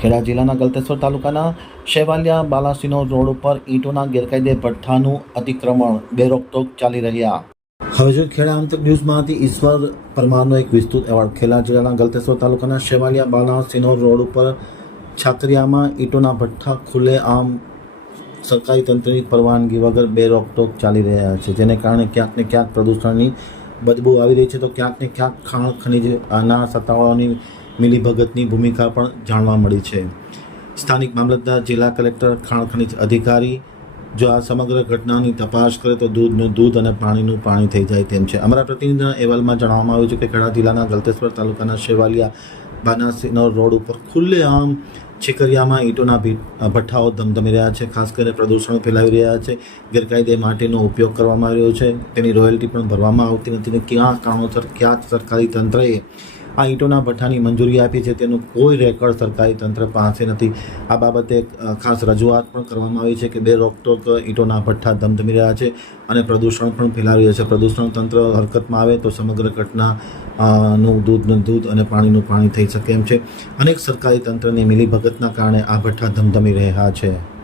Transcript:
ખેડા જિલ્લાના ગલતેશ્વર તાલુકાના શેવાલિયા બાલાસિનો રોડ ઉપર ઈંટોના ગેરકાયદે ભઠ્ઠાનું અતિક્રમણ, બેરોકટોક ચાલી રહ્યા. હવે જો ખેડા આંતરિક ન્યૂઝમાંથી ઈશ્વર પરમારનો એક વિસ્તૃત અહેવાલ. ખેડા જિલ્લાના ગલતેશ્વર તાલુકાના શેવાલિયા બાલાસીનો રોડ ઉપર છાકરિયામાં ઈંટોના ભઠ્ઠા ખુલ્લે આમ સરકારી તંત્રની પરવાનગી વગર બે રોકટોક ચાલી રહ્યા છે. જેને કારણે ક્યાંક ને ક્યાંક પ્રદૂષણની બદબૂ આવી રહી છે તો ક્યાંક ને ક્યાંક ખાણ ખનીજના સત્તાવાળાઓની મિલીભગતની ભૂમિકા પણ જાણવા મળી છે. સ્થાનિક મામલતદાર જિલ્લા કલેક્ટર, ખાણ ખનીજ અધિકારી જો આ સમગ્ર ઘટનાની તપાસ કરે તો દૂધનું દૂધ અને પાણીનું પાણી થઈ જાય તેમ છે. અમારા પ્રતિનિધિના અહેવાલમાં જણાવવામાં આવ્યું છે કે ખેડા જિલ્લાના ગલતેશ્વર તાલુકાના શેવાલિયા બાનાસીનો રોડ ઉપર ખુલ્લે આમ છીકરિયામાં ઈંટોના ભઠ્ઠાઓ ધમધમી રહ્યા છે. ખાસ કરીને પ્રદૂષણ ફેલાવી રહ્યા છે. ગેરકાયદે માટીનો ઉપયોગ કરવામાં આવ્યો છે. તેની રોયલ્ટી પણ ભરવામાં આવતી નથી ને ક્યાં કારણોસર ક્યાં સરકારી તંત્રએ આ ઈંટોના ભઠ્ઠાની મંજૂરી આપી છે તેનું કોઈ રેકોર્ડ સરકારી તંત્ર પાસે નથી. આ બાબતે ખાસ રજૂઆત પણ કરવામાં આવી છે કે બે રોકટોક ઈંટોના ભઠ્ઠા ધમધમી રહ્યા છે અને પ્રદૂષણ પણ ફેલાવી રહ્યા છે. પ્રદૂષણ તંત્ર હરકતમાં આવે તો સમગ્ર ઘટના નું દૂધનું દૂધ અને પાણીનું પાણી થઈ શકે એમ છે. અનેક સરકારી તંત્રની મિલીભગતના કારણે આ ભઠ્ઠા ધમધમી રહ્યા છે.